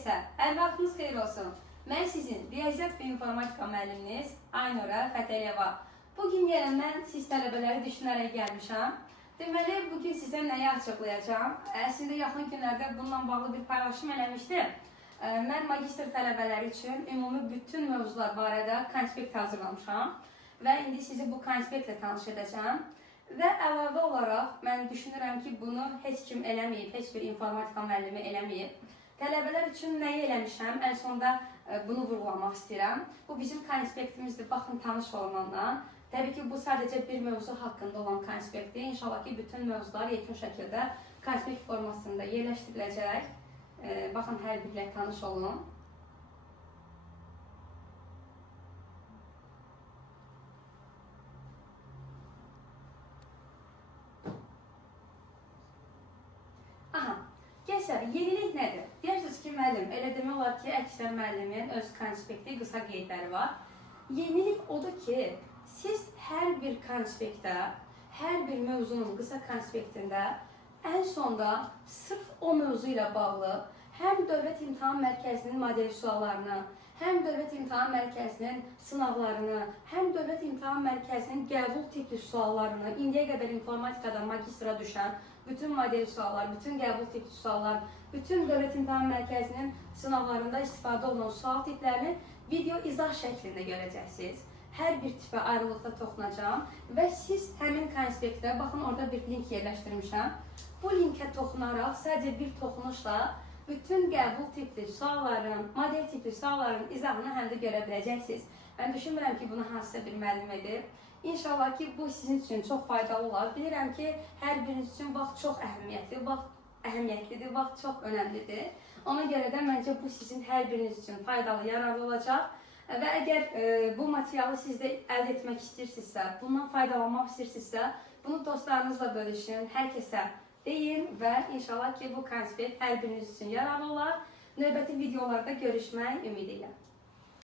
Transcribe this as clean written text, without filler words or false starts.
kəsə, hər vaxtınız xeyir olsun. Mən sizin riyaziyyat və informatika müəlliminiz Aynura Fətəliyeva. Bugün yenə mən siz tələbələri düşünərək gəlmişəm. Deməli, bugün sizə nəyi açıqlayacağım? Əslində, yaxın günlərdə bununla bağlı bir paylaşım eləmişdim. Mən magistr tələbələri üçün ümumi bütün mövzular barədə konspekt hazırlamışam və indi sizi bu konspektlə tanış edəcəm. Və əlavə olaraq, mən düşünürəm ki, bunu heç kim eləməyib, heç bir informatika müəllimi eləməyib. Tələbələr üçün nəyi eləmişəm, ən sonda bunu vurğulamaq istəyirəm. Bu bizim konspektimizdir, baxın, tanış olunandan. Təbii ki, bu sadəcə bir mövzu haqqında olan konspektdir. İnşallah ki, bütün mövzular yekun şəkildə konspekt formasında yerləşdiriləcək. Baxın, hər birilə tanış olun. Gəl, yenilik nədir? Deyirsiniz ki, müəllim, elə demək olar ki, əksər müəllimin öz konspekti, qısa qeydləri var. Yenilik odur ki, siz hər bir konspektdə, hər bir mövzunun qısa konspektində ən sonda sırf o mövzu ilə bağlı həm Dövlət İmtahan Mərkəzinin model suallarını, həm Dövlət İmtahan Mərkəzinin sınavlarını, həm Dövlət İmtahan Mərkəzinin qəbul tipli suallarını, indiyə qədər informatikada magistra düşən bütün model suallar, bütün qəbul tipli suallar, bütün Dövlət İmtahan Mərkəzinin sınavlarında istifadə olunan sual tiplərini video izah şəklində görəcəksiniz. Hər bir tipə ayrılıqda toxunacağım və siz həmin konspektdə, baxın, orada bir link yerləşdirmişəm. Bu linkə toxunaraq sadəcə bir toxunuşla bütün qəbul tipli sualların, model tipli sualların izahını həm də görə biləcəksiniz. Mən düşünmürəm ki, bunu hansısa bir müəllim edib. İnşallah ki, bu sizin üçün çox faydalı olar. Bilirəm ki, hər biriniz üçün vaxt çox əhəmiyyətlidir, vaxt çox önəmlidir. Ona görə də məncə bu sizin hər biriniz üçün faydalı, yararlı olacaq. Və əgər bu materialı siz də əldə etmək istəyirsinizsə, bundan faydalanmaq istəyirsinizsə, bunu dostlarınızla bölüşün, hər kəsə deyin və inşallah ki, bu konspekt hər biriniz üçün yararlı olar. Növbəti videolarda görüşmək ümidi ilə.